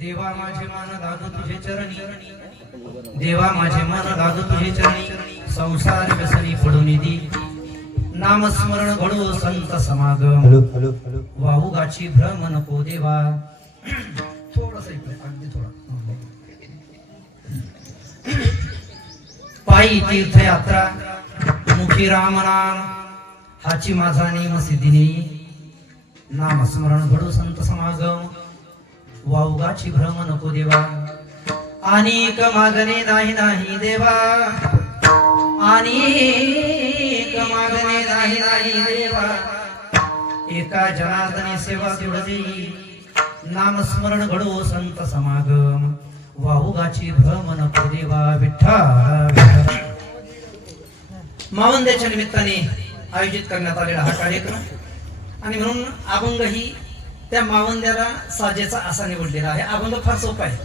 देवा माझे मन लागू तुझे चरणी, देवा माझे मन लागू तुझे चरणी, संसार व्यसनी पडून दी, नामस्मरण घडो संत समागम, वाहुगाची भ्रम नको देवा. थोडंसं इकडे, अगदी थोडा. पायी तीर्थयात्रा मुखी राम नाम, हाची माझा नेम सिद्धिनी, नामस्मरण घडो संत समागम, वाहुगाची भ्रम नको देवा. अनेक मागणे नाही नाही देवा, अनेक मागणे नाही नाही देवा, एका जनार्दनी सेवा जोडली, नामस्मरण घडो संत समागम, वाहुगाची भ्रम नको देवा. विठ्ठल मावंद्याच्या निमित्ताने आयोजित करण्यात आलेला हा कार्यक्रम, आणि म्हणून अभंग ही त्या मावंद्याला साजेचा असा निवडलेला आहे. अभंग फार सोपा आहे.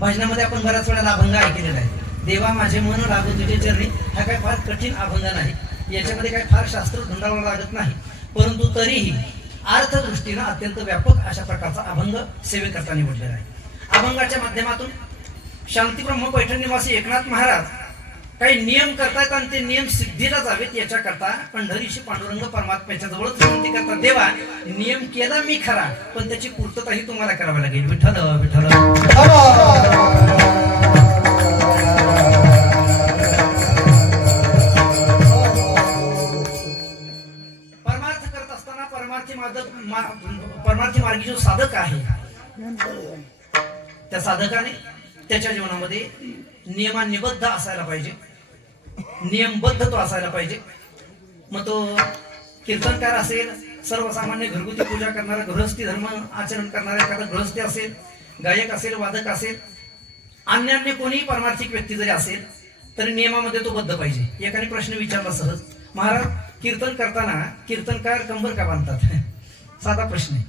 भजनामध्ये आपण बऱ्याच वेळा अभंग ऐकलेला आहे. देवा माझे मन लागू तुझे चरणी, हा काय फार कठीण अभंग नाही. याच्यामध्ये काय फार शास्त्र धुंडावं लागत नाही, परंतु तरीही अर्थदृष्टीनं अत्यंत व्यापक अशा प्रकारचा अभंग सेवेकरता निवडलेला आहे. अभंगाच्या माध्यमातून शांतीब्रह्म पैठण निवासी एकनाथ महाराज काही नियम करतायत, आणि ते नियम सिद्धीला जावेत याच्याकरता पंढरीशी पांडुरंग परमात्म्याच्या जवळच विनंती करतात, देवा नियम केला मी खरा, पण त्याची पूर्तताही तुम्हाला करावी लागेल. विठ्ठल विठ्ठल. परमार्थ करत असताना परमार्थी मार्गी जो साधक आहे, त्या साधकाने त्याच्या जीवनामध्ये नियमानिबद्ध असायला पाहिजे, नियमबद्ध तो असायला पाहिजे. मग तो कीर्तनकार असेल, सर्वसामान्य घरगुती पूजा करणारा, गृहस्थी धर्म आचरण करणारा एखादा गृहस्थी असेल, गायक असेल, वादक असेल, अन्य कोणीही परमार्थिक व्यक्ती जरी असेल तरी नियमामध्ये तो बद्ध पाहिजे. एकाने प्रश्न विचारला सहज, महाराज कीर्तन करताना कीर्तनकार कंबर का बांधतात? साधा प्रश्न आहे,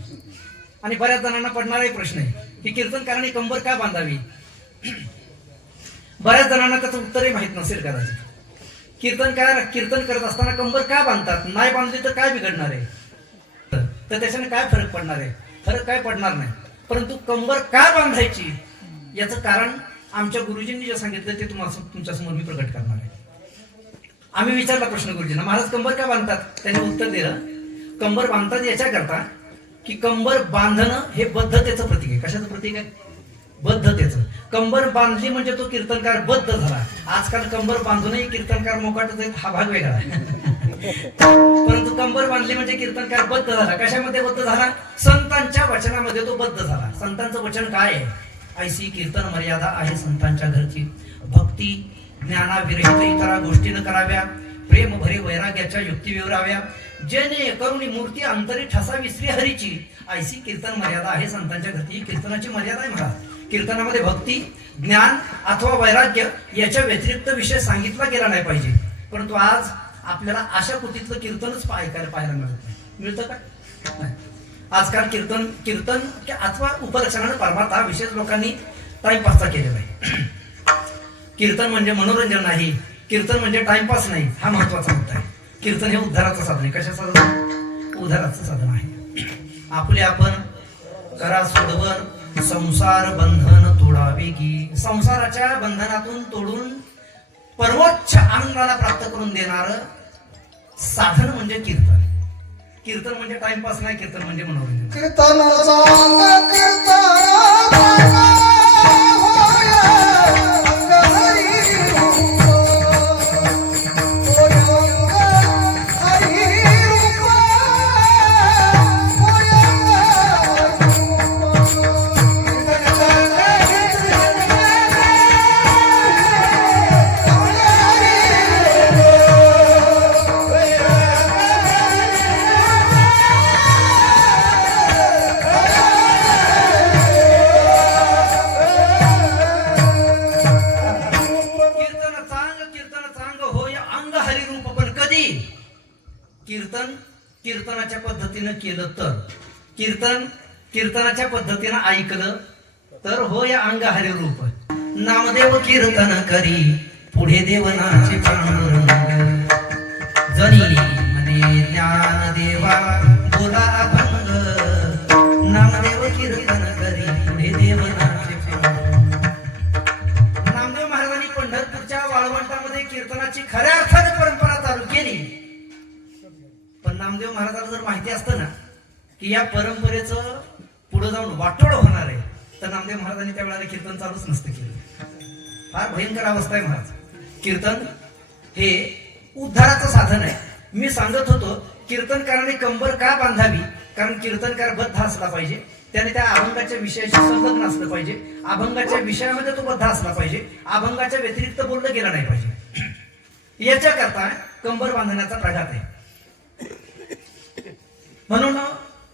आणि बऱ्याच जणांना पडणाराही प्रश्न आहे की कीर्तनकाराने कंबर का बांधावी. बऱ्याच जणांना त्याचं उत्तरही माहित नसेल कदाचित. कीर्तनकार कीर्तन करत असताना कंबर का बांधतात? नाही बांधली तर काय बिघडणार आहे, तर त्याच्याने काय फरक पडणार आहे? फरक काय पडणार नाही, परंतु कंबर का बांधायची याचं कारण आमच्या गुरुजींनी जे सांगितलं ते तुम्हाला तुमच्यासमोर मी प्रकट करणार आहे. आम्ही विचारला प्रश्न गुरुजींना, महाराज कंबर का बांधतात? त्यांनी उत्तर दिलं, कंबर बांधतात याच्याकरता की कंबर बांधणं हे बद्धतेचं प्रतीक आहे. कशाचं प्रतीक आहे? बद्धतेचं. कंबर बांधली म्हणजे तो कीर्तनकार बद्ध झाला. आजकाल कंबर बांधूनही कीर्तनकार मोकाटच आहेत, हा भाग वेगळा आहे. परंतु कंबर बांधली म्हणजे कीर्तनकार बद्ध झाला. कशामध्ये बद्ध झाला? संतांच्या वचनामध्ये तो बद्ध झाला. संतांचं वचन काय आहे? ऐसी कीर्तन मर्यादा आहे संतांच्या घरची, भक्ती ज्ञानाविरहित इतरा गोष्टी न कराव्या, प्रेम भरे वैराग्याच्या युक्ती विवराव्या, जेणे करुणी मूर्ती अंतरी ठसावी श्रीहरीची, ऐसी कीर्तन मर्यादा आहे संतांच्या घरची. ही कीर्तनाची मर्यादा आहे महाराज. कीर्तनामध्ये भक्ती, ज्ञान अथवा वैराग्य याच्या व्यतिरिक्त विषय सांगितला गेला नाही पाहिजे. परंतु आज आपल्याला अशा कृतीतलं कीर्तनच ऐकायला पाहायला मिळत नाही. मिळतं का? नाही. आजकाल कीर्तन अथवा उपलक्षणानं परमार्थ हा विशेष लोकांनी टाइमपासचा केलेला आहे. कीर्तन म्हणजे मनोरंजन नाही, कीर्तन म्हणजे टाइमपास नाही, हा महत्वाचा मुद्दा आहे. कीर्तन हे उद्धाराचं साधन आहे. कशाचं साधन? उद्धाराचं साधन आहे. आपले आपण करा सोडवर संसार बंधन तोडावे की, संसाराच्या बंधनातून तोडून परमोच्च आनंदाला प्राप्त करून देणार साधन म्हणजे कीर्तन. कीर्तन म्हणजे टाइमपास नाही, कीर्तन म्हणजे मनोरंजन. कीर्तनाच्या पद्धतीनं केलं तर, कीर्तनाच्या पद्धतीनं ऐकलं तर हो या अंग हरी रूप. नामदेव कीर्तन करी पुढे देवनाचे पांडुरंग, जनी म्हणे ज्ञान देवा बोला अभंग, नामदेव कीर्तन करी पुढे देवनाचे माहिती असतं ना की या परंपरेचं पुढे जाऊन वाटोळ होणार आहे, तर नामदेव महाराजांनी त्यावेळेला कीर्तन चालूच नसतं केलं. फार भयंकर अवस्था आहे महाराज. कीर्तन हे उद्धाराचं साधन आहे. मी सांगत होतो कीर्तनकाराने कंबर का बांधावी, कारण कीर्तनकार बद्ध असला पाहिजे, त्याने त्या अभंगाच्या विषयाशी संलग्न असलं पाहिजे, अभंगाच्या विषयामध्ये तो बद्ध असला पाहिजे, अभंगाच्या व्यतिरिक्त बोललं गेलं नाही पाहिजे. याच्याकरता कंबर बांधण्याचा प्रघात आहे. म्हणून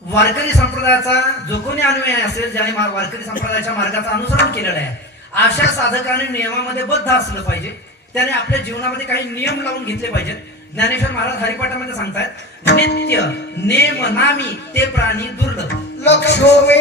वारकरी संप्रदायाचा जो कोणी अनुयायी असेल, ज्याने वारकरी संप्रदायाच्या मार्गाचं अनुसरण केलेलं आहे, अशा साधकाने नियमामध्ये बद्ध असलं पाहिजे. त्याने आपल्या जीवनामध्ये काही नियम लावून घेतले पाहिजेत. ज्ञानेश्वर महाराज हरिपाठामध्ये सांगतायत, नित्य नेम नामी ते प्राणी दुर्लभ. लक्ष्मी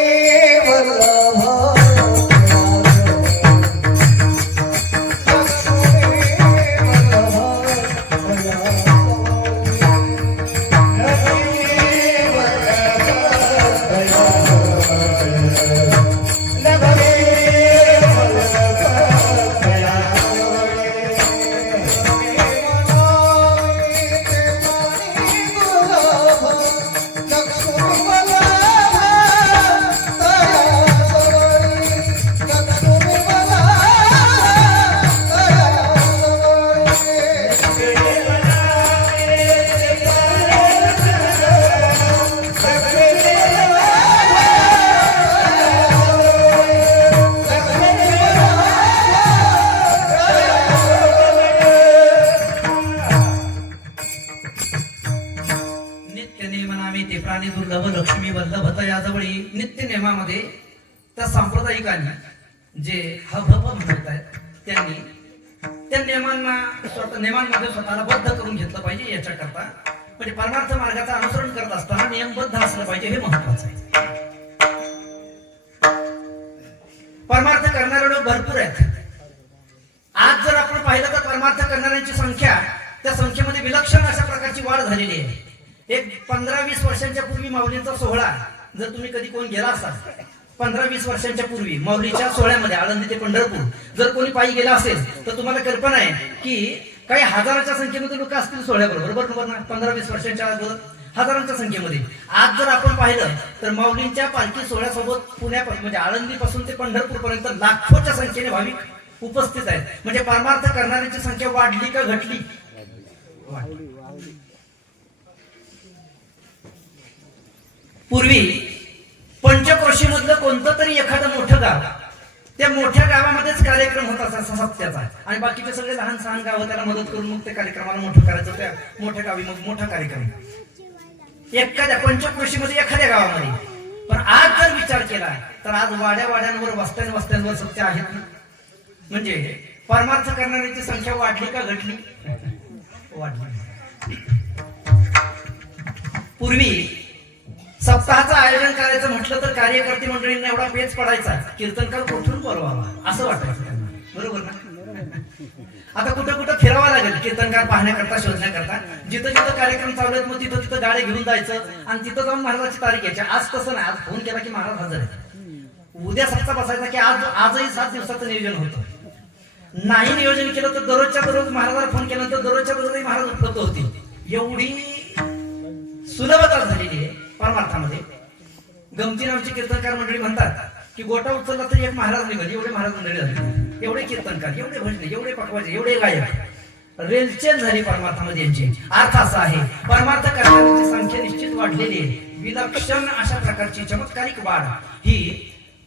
वल्लभ याजवळी. नित्य नियमामध्ये त्या सांप्रदायिकांनी जे हभप म्हणत आहेत त्यांनी त्या नियमांमध्ये स्वतःला बद्ध करून घेतलं पाहिजे. याच्याकरता म्हणजे परमार्थ मार्गाचं अनुसरण करत असताना नियमबद्ध असलं पाहिजे, हे महत्वाचं आहे. परमार्थ करणारे लोक भरपूर आहेत. आज जर आपण पाहिलं तर परमार्थ करणाऱ्यांची संख्या, त्या संख्येमध्ये विलक्षण अशा प्रकारची वाढ झालेली आहे. एक 15-20 वर्षांच्या पूर्वी माऊलींचा सोहळा जर तुम्ही कधी कोण गेला असाल, 15-20 वर्षांच्या पूर्वी माऊलीच्या सोहळ्यामध्ये आळंदी ते पंढरपूर जर कोणी पायी गेला असेल तर तुम्हाला कल्पना आहे की काही हजाराच्या संख्येमध्ये लोक असतील सोहळ्याबरोबर. बरोबर ना? 15-20 वर्षांच्या अगोदर हजारांच्या संख्येमध्ये. आज जर आपण पाहिलं तर माऊलींच्या पालखी सोहळ्यासोबत पुण्यापासून म्हणजे आळंदी पासून ते पंढरपूर पर्यंत लाखोच्या संख्येने भाविक उपस्थित आहेत. म्हणजे परमार्थ करणाऱ्यांची संख्या वाढली का घटली? पूर्वी पंचक्रोशी मधलं कोणतं तरी एखादं मोठं गाव, त्या मोठ्या गावामध्येच कार्यक्रम होत असा सप्त्याचा, आणि बाकीचे सगळे लहान सहान गावं त्याला मदत करून मग त्या कार्यक्रमाला मोठं करायचं. त्या मोठ्या गावी मग मोठा कार्यक्रम एखाद्या पंचक्रोशीमध्ये एखाद्या गावामध्ये. पण आज जर विचार केला तर आज वाड्यावाड्यांवर वस्त्यांवर सत्य आहेत. म्हणजे परमार्थ करणाऱ्यांची संख्या वाढली का घटली? वाढली. पूर्वी सप्ताहाचं आयोजन करायचं म्हटलं तर कार्यकर्ते मंडळींना एवढा पेच पडायचा, कीर्तनकार कुठून बोलवावा असं वाटायचं त्यांना. बरोबर ना? आता कुठं कुठं फिरावं लागेल कीर्तनकार पाहण्याकरता, शोधण्याकरता. जिथं जिथं कार्यक्रम चालू आहेत मग तिथं तिथं गाड्या घेऊन जायचं आणि तिथं जाऊन महाराजाची तारीख घ्यायची. आज तसं नाही. आज फोन केला की महाराज हजर आहे. उद्या सप्ताह बसायचा की आजही 7 दिवसाचं नियोजन होतं. नाही नियोजन केलं तर दररोजच्या दररोज महाराजाला फोन केल्यानंतर दररोजच्या दररोजही महाराज उपलब्ध होतील. एवढी सुलभता झालेली आहे परमार्थामध्ये. गमती नामची कीर्तनकार मंडळी म्हणतात की गोटा उचलला तरी एक महाराज निघाले. एवढे महाराज मंडळी झाले, एवढे कीर्तनकार, एवढे भजने, एवढे पकवाजे, एवढे गायक. रेलचेल झाली परमार्थामध्ये यांची. अर्थ असा आहे, परमार्थ करणाऱ्यांची संख्या निश्चित वाढलेली आहे. विलक्षण अशा प्रकारची चमत्कारिक वाढ ही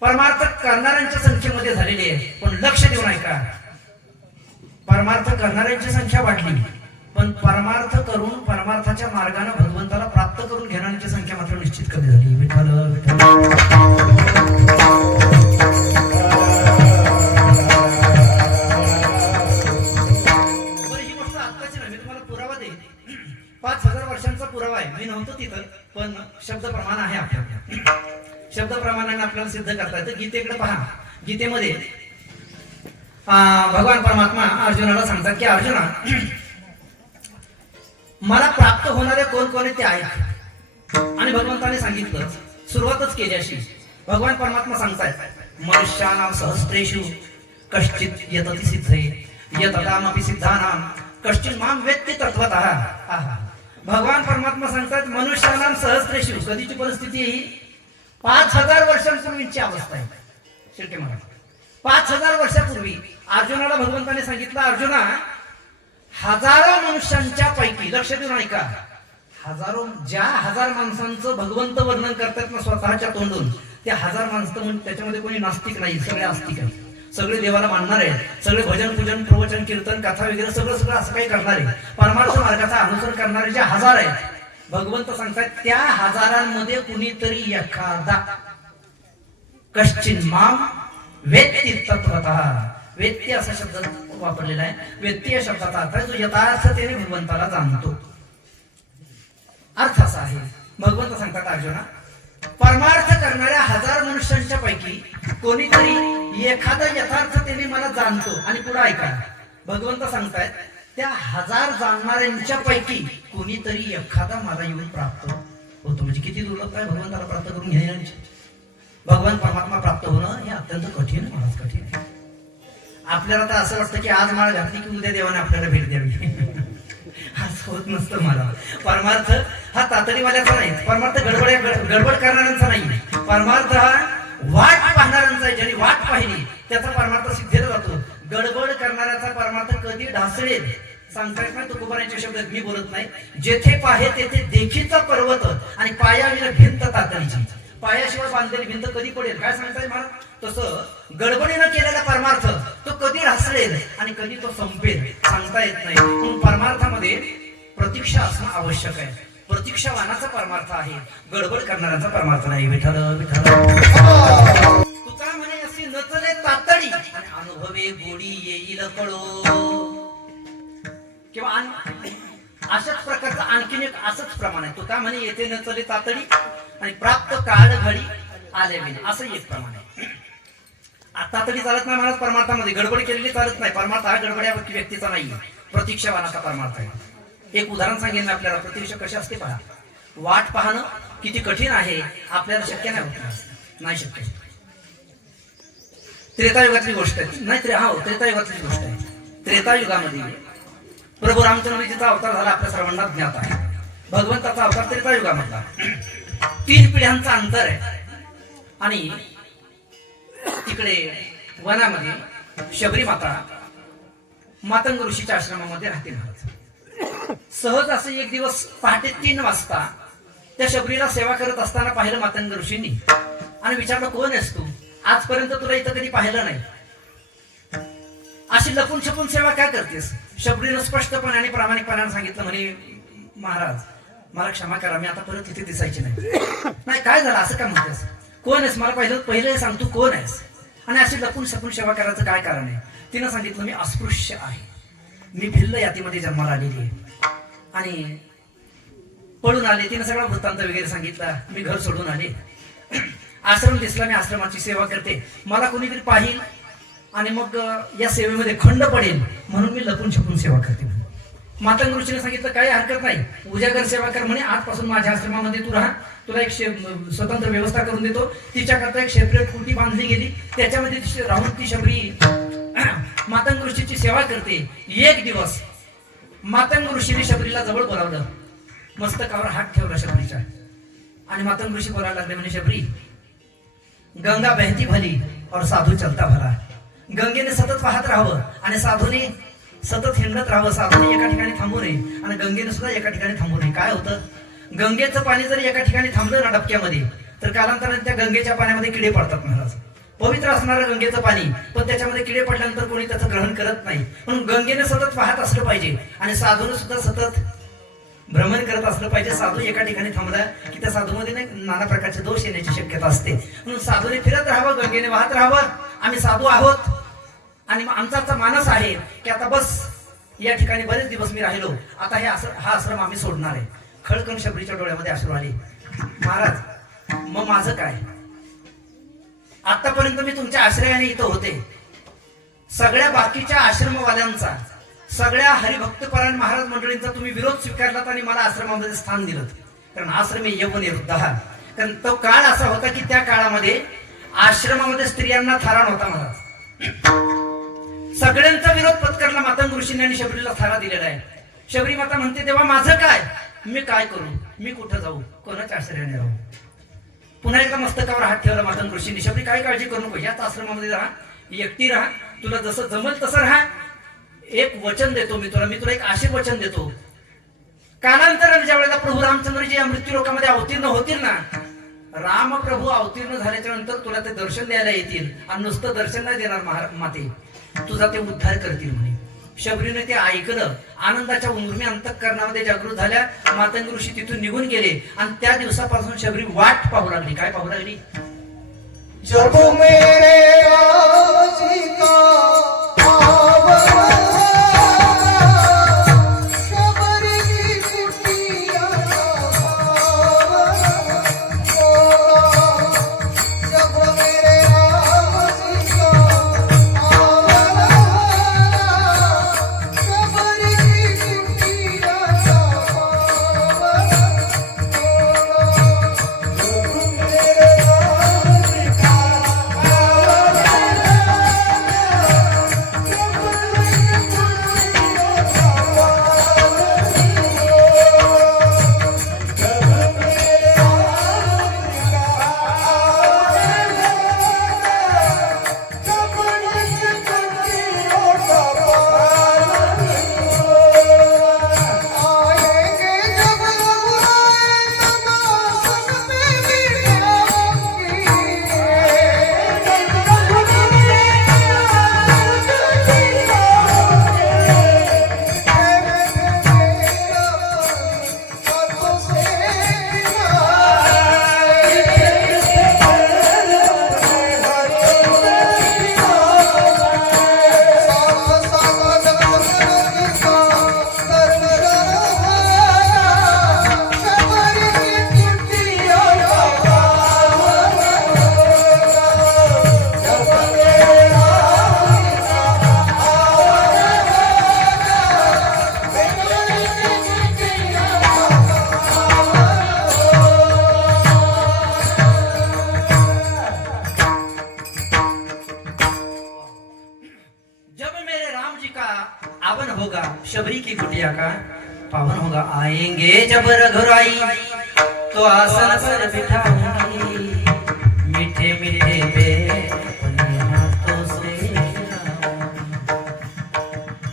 परमार्थ करणाऱ्यांच्या संख्येमध्ये झालेली आहे. पण लक्ष देऊन ऐका, परमार्थ करणाऱ्यांची संख्या वाढली पण परमार्थ करून परमार्थाच्या मार्गाने भगवंताला प्राप्त करून घेणाऱ्यांची संख्या मात्र निश्चित कमी झाली. विठ्ठल विठ्ठल. ही गोष्ट आत्ताची नाही, मी तुम्हाला पुरावा देईन. 5000 वर्षांचा पुरावा आहे. मी नव्हतो तिथं, पण शब्द प्रमाण आहे आपल्याला. शब्द प्रमाणाने आपल्याला सिद्ध करता येतं. गीतेकडे पहा. गीतेमध्ये भगवान परमात्मा अर्जुनाला सांगतात की अर्जुना, मला प्राप्त होणारे कोण कोण ते ऐक. आणि भगवंताने सांगितलं, सुरुवातच केली अशी. भगवान परमात्मा सांगतायत, मनुष्यानां सहस्रेषु कश्चित् यतति सिद्धे यततामपि सिद्धानां कश्चित् मां वेत्ति तत्त्वतः. भगवान परमात्मा सांगतात मनुष्यानाम सहस्रेषु. कधीची परिस्थिती ही 5000 वर्षांपूर्वीची अवस्था आहे. शेवटी मला 5000 वर्षापूर्वी अर्जुनाला भगवंताने सांगितलं, अर्जुना हजारो मनुष्यांच्या पैकी, लक्ष देऊन ऐका, ज्या 1000 माणसांचं भगवंत वर्णन करतात ना स्वतःच्या तोंडून, त्या 1000 माणसं त्याच्यामध्ये कोणी नास्तिक नाही, सगळे आस्तिक आहेत. सगळे देवाला मानणार आहेत, सगळे भजन पूजन प्रवचन कीर्तन कथा वगैरे सगळं सगळं असं काही करणारे, परमार्थ मार्गाचा अनुसरण करणारे जे 1000 आहेत, भगवंत सांगतात त्या 1000मध्ये कुणीतरी एखादा कश्चिन माम वेत्ती तत्वतः. वेत्ती असा शब्द वापरलेला आहे. वेत्ती या शब्दाचा अर्थ आहे जो यथार्थतेने भगवंताला जाणतो. अर्थ असा आहे, भगवंत सांगतात अर्जुना परमार्थ करणाऱ्या 1000 मनुष्यांच्या पैकी कोणीतरी एखादा यथार्थतेने मला जाणतो. आणि पुढे ऐका, भगवंत सांगतायत त्या 1000 जाणणाऱ्यांच्या पैकी कोणीतरी एखादा मला येऊन प्राप्त होतो. म्हणजे किती दुर्लभ आहे भगवंताला प्राप्त करून घेण्याची. भगवान परमात्मा प्राप्त होणं हे अत्यंत कठीण, महाराज कठीण आहे. आपल्याला तर असं वाटतं की आज माळ घातली की उद्या देवाने आपल्याला भेट द्यावी. असं होत नसतं. मला परमार्थ हा तातडीवाल्याचा नाही, परमार्थ गडबड करणाऱ्यांचा नाही, परमार्थ हा वाट पाहणाऱ्यांचा आहे. ज्यांनी वाट पाहिली त्याचा परमार्थ सिद्धीला जातो. गडबड करणाऱ्याचा परमार्थ कधी ढासळेल सांगता येत नाही. तुकोबारांच्या शब्दात मी बोलत नाही. जेथे पाहे तेथे देखीचा पर्वत आणि पायाविना भिंत तातडीची. पायाशिवाय बांधलेली भिंत कधी पडेल काय सांगताय महाराज. तसं गडबडीनं केलेला परमार्थ तो कधी ढासळेल आणि कधी तो संपेल सांगता येत नाही. म्हणून परमार्थामध्ये प्रतीक्षा असणं आवश्यक आहे. प्रतीक्षावानाचा परमार्थ आहे, गडबड करणाऱ्यांचा परमार्थ नाही. विठ्ठल विठ्ठल तुका म्हणे अशी नचले तातडी आणि अनुभवे गोडी येईल कळो. किंवा अशाच प्रकारचं आणखीन एक असंच प्रमाण आहे. तुका म्हणे येथे नचले तातडी आणि प्राप्त काळ घडी आले बिन, असं एक प्रमाण आहे. तातडी चालत नाही महाराज परमार्थामध्ये. गडबड केलेली चालत नाही. परमार्थ हा गडबड्या व्यक्तीचा नाही, प्रतीक्षावानाचा परमार्थ आहे. एक उदाहरण सांगेन आपल्याला. प्रतीक्षा कशी असते पहा. वाट पाहणं किती कठीण आहे आपल्याला शक्य नाही होत, नाही शक्य. त्रेतायुगातली गोष्ट आहे. नाही त्रेतायुगातली गोष्ट आहे. त्रेतायुगामध्ये प्रभू रामचंद्रजीचा अवतार झाला आपल्या सर्वांना ज्ञात आहे. भगवंताचा अवतार त्रेतायुगामधला. 3 पिढ्यांचा अंतर आहे. आणि तिकडे वनामध्ये शबरी माता मातंग ऋषीच्या आश्रमामध्ये राहते महाराज. सहज असं एक दिवस पहाटे 3 वाजता त्या शबरीला सेवा करत असताना पाहिलं मातंग ऋषींनी आणि विचारलं कोण आहेस तू, आजपर्यंत तुला इथं कधी पाहिलं नाही, अशी लपून छपून सेवा काय करतेस. शबरीनं स्पष्टपणे आणि प्रामाणिकपणाने सांगितलं म्हणे महाराज मला क्षमा करा, मी आता परत इथे दिसायची नाही. काय झालं असं का म्हणतेस, कोण आहेस, मला पहिलं सांग तू कोण आहेस. आणि अशी लपून छपून सेवा करायचं काय कारण आहे. तिनं सांगितलं मी अस्पृश्य आहे, मी भिल्ल यातीमध्ये जन्माला आलेली आहे आणि पळून आले. तिने सगळा वृत्तांत वगैरे सांगितला. मी घर सोडून आले, आश्रम दिसला, मी आश्रमाची सेवा करते, मला कोणीतरी पाहिल आणि मग या सेवेमध्ये खंड पडेल म्हणून मी लपून छपून सेवा करते. मातंग ऋषीने सांगितलं काही हरकत नाही, उजागर सेवा कर म्हणे, आजपासून माझ्या आश्रमामध्ये तू राहा, तुला एक स्वतंत्र व्यवस्था करून देतो. तिच्याकरता एक सेपरेट कुटी बांधली गेली, त्याच्यामध्ये राहून ती शबरी मातंग ऋषीची सेवा करते. एक दिवस मातंग ऋषीने शबरीला जवळ बोलावलं, मस्तकावर हात ठेवला शबरीच्या आणि मातंग ऋषी बोलायला लागले म्हणे शबरी गंगा बहती भली और साधू चलता भला. गंगेने सतत वाहत राहावं आणि साधूने सतत हिंडत राहावं. साधूने एका ठिकाणी थांबू नये आणि गंगेने सुद्धा एका ठिकाणी थांबू नये. काय होतं, गंगेचं पाणी जर एका ठिकाणी थांबलं ना डबक्यामध्ये तर कालांतराने त्या गंगेच्या पाण्यामध्ये किडे पडतात महाराज. पवित्र असणारं गंगेचं पाणी, पण त्याच्यामध्ये किडे पडल्यानंतर कोणी त्याचं ग्रहण करत नाही. म्हणून गंगेने सतत वाहत असलं पाहिजे आणि साधूने सुद्धा सतत भ्रमण करत असलं पाहिजे. साधू एका ठिकाणी थांबला की त्या साधूमध्ये नाही नाना प्रकारचे दोष येण्याची शक्यता असते. म्हणून साधूने फिरत राहावं, गंगेने वाहत राहावं. आम्ही साधू आहोत आणि आमचा मानस आहे की आता बस या ठिकाणी बरेच दिवस मी राहिलो, आता हा आश्रम आम्ही सोडणार आहे. खळकण शबरीच्या डोळ्यामध्ये अश्रू आले. महाराज मग माझं काय, आतापर्यंत मी तुमच्या आश्रयाने इथं होते, सगळ्या बाकीच्या आश्रमवाल्यांचा, सगळ्या हरिभक्तपरायण महाराज मंडळींचा तुम्ही विरोध स्वीकारलात आणि मला आश्रमामध्ये स्थान दिलं. कारण आश्रम यवने वृद्धा, कारण तो काळ असा होता की त्या काळामध्ये आश्रमामध्ये स्त्रियांना थारा नव्हता महाराज. सगळ्यांचा विरोध पत्करला मातंग ऋषींनी आणि शबरीला थारा दिलेला आहे. शबरी माता म्हणते तेव्हा माझं काय, मी काय करू, मी कुठं जाऊ, कोणाच्या आश्रयाने राहू. पुन्हा एकदा मस्तकावर हात ठेवला मातंग ऋषींनी. शबरी काय काळजी करू नको, याच आश्रमामध्ये राहा, एकटी राहा, तुला जसं जमल तसं राहा. एक वचन देतो मी तुला एक आशीर्वचन देतो. कालांतराने ज्या वेळेला प्रभू रामचंद्रजी या मृत्यू लोकामध्ये अवतीर्ण होतील ना, रामप्रभू अवतीर्ण झाल्याच्या नंतर तुला ते दर्शन द्यायला येतील. आणि नुसतं दर्शन नाही देणार माते, तुझा ते उद्धार करतील म्हणे. शबरीने ते ऐकलं, आनंदाच्या उर्मी अंतःकरणामध्ये जागृत झाल्या. मातंग ऋषी तिथून निघून गेले आणि त्या दिवसापासून शबरी वाट पाहू लागली. काय पाहू लागली? जब मेरे राजी का शबरी की कुटिया का पावन होगा. आएंगे जब रघुराई तो आसन पर बिठाऊंगी, मीठे मीठे अपने हाथों से.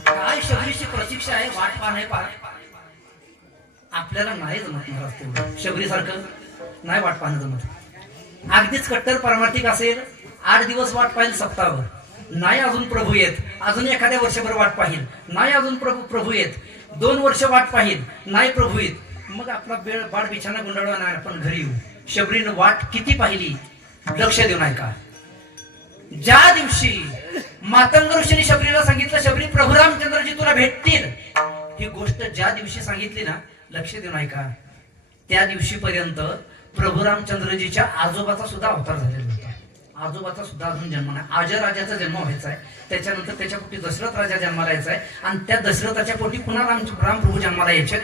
काय शबरीची प्रतीक्षा आहे, वाट पाहणे पार. आपल्याला नाही जमत महाराज तेवढं, शबरी सारखं नाही वाट पाहणं जमत. अगदीच कट्टर परमार्थिक असेल, 8 दिवस वाट पाहिजे सप्ताहभर, नाही अजून प्रभू येत, अजून एखाद्या वर्षभर वाट पाहिल, नाही अजून प्रभू येत, 2 वर्ष वाट पाहिल, नाही प्रभू येत, मग आपला बाळ बिछाना गुंडाळवा नाही, आपण घरी येऊ. शबरीनं वाट किती पाहिली, लक्ष देऊ नाही का. ज्या दिवशी मातंग ऋषींनी शबरीला सांगितलं, शबरी प्रभू रामचंद्रजी तुला भेटतील, ही गोष्ट ज्या दिवशी सांगितली ना, लक्ष देऊ नाही का, त्या दिवशी पर्यंत प्रभू रामचंद्रजीच्या आजोबाचा सुद्धा अवतार झालेला होता. आजोबाचा सुद्धा अजून जन्म नाही. आजर राजाचा जन्म व्हायचा आहे, त्याच्यानंतर त्याच्या पोटी दशरथ राजा जन्माला यायचा आहे, आणि त्या दशरथाच्या पोटी पुन्हा रामप्रभू जन्माला यायचे.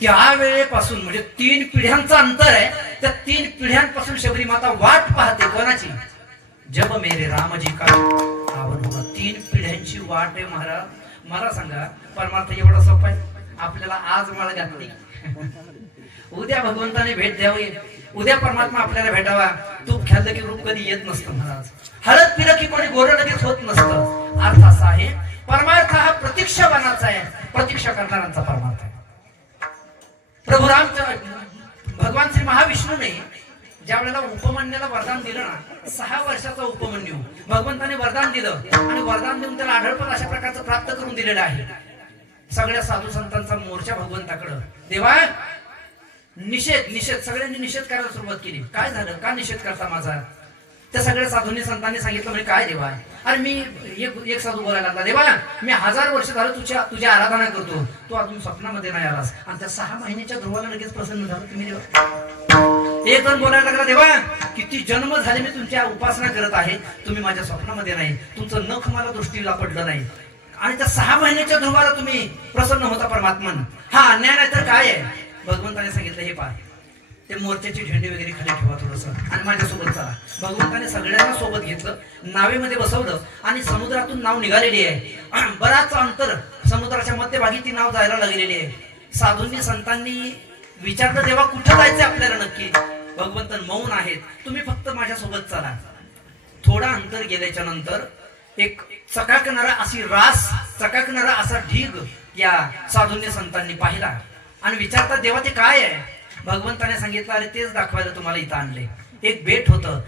त्यावेळेपासून म्हणजे 3 पिढ्यांचं अंतर आहे, त्या 3 पिढ्यांपासून शबरी माता वाट पाहते. कोणाची? जब मेरे रामजी का पावन होगा. 3 पिढ्यांची वाट आहे महाराज. मला सांगा, परमार्थ एवढा सोपा आहे? आपल्याला आज मला घातली, उद्या भगवंताने भेट द्यावी, उद्या परमात्मा आपल्याला भेटावा. तूप खाल्लं की रूप कधी येत नसतं महाराज, हळद पिलं की कोणी गोरं लगेच होत नसतं. अर्थ असा आहे, परमार्थ हा प्रतीक्षावानाचा आहे, प्रतीक्षा करणाऱ्यांचा परमार्थ आहे. प्रभू राम भगवान श्री महाविष्णूने ज्या वेळेला उपमन्यूला वरदान दिलं ना, 6 वर्षाचा उपमन्यू भगवंताने वरदान दिलं, आणि वरदान देऊन त्याला आढळपण अशा प्रकारचं प्राप्त करून दिलेलं आहे. सगळ्या साधू संतांचा मोर्चा भगवंताकडं. देवा निषेध सगळ्यांनी निषेध करायला सुरुवात केली. काय झालं, का निषेध करता माझा? त्या सगळ्या साधूंनी संतांनी सांगितलं, म्हणजे काय देवा. अरे मी एक साधू बोलायला लागला, देवा मी 1000 वर्ष झालं तुझी आराधना करतो, तू अजून स्वप्नामध्ये नाही आलास. आणि त्या 6 महिन्याच्या ध्रुवाला लगेच प्रसन्न झालं तुम्ही देवा. एक जण बोलायला लागला, देवा किती जन्म झाले मी तुमच्या उपासना करत आहे, तुम्ही माझ्या स्वप्नामध्ये नाही, तुमचं नख मला दृष्टीला पडलं नाही, आणि त्या 6 महिन्याच्या ध्रुवाला तुम्ही प्रसन्न होता परमात्मन. हा अन्याय नाही तर काय आहे? भगवंताने सांगितलं, हे पहा ते मोर्चाचे झेंडे वगैरे खाली ठेवा थोडंसं, आणि माझ्यासोबत चला. भगवंताने सगळ्यांना सोबत घेतलं, नावेमध्ये बसवलं, आणि समुद्रातून नाव निघालेली आहे. बराच अंतर समुद्राच्या मध्यभागी ती नाव जायला लागलेली आहे. साधूंनी संतांनी विचारलं देवा कुठं जायचंय आपल्याला नक्की. भगवंत मौन आहेत, तुम्ही फक्त माझ्यासोबत चला. थोडा अंतर गेल्याच्या नंतर एक चकाकणारा अशी रास, चकाकणारा असा ढीग या साधूंनी संतांनी पाहिला आणि विचारतात देवा ते काय आहे. भगवंताने सांगितलं अरे तेच दाखवायला तुम्हाला इथं आणले. एक बेट होतं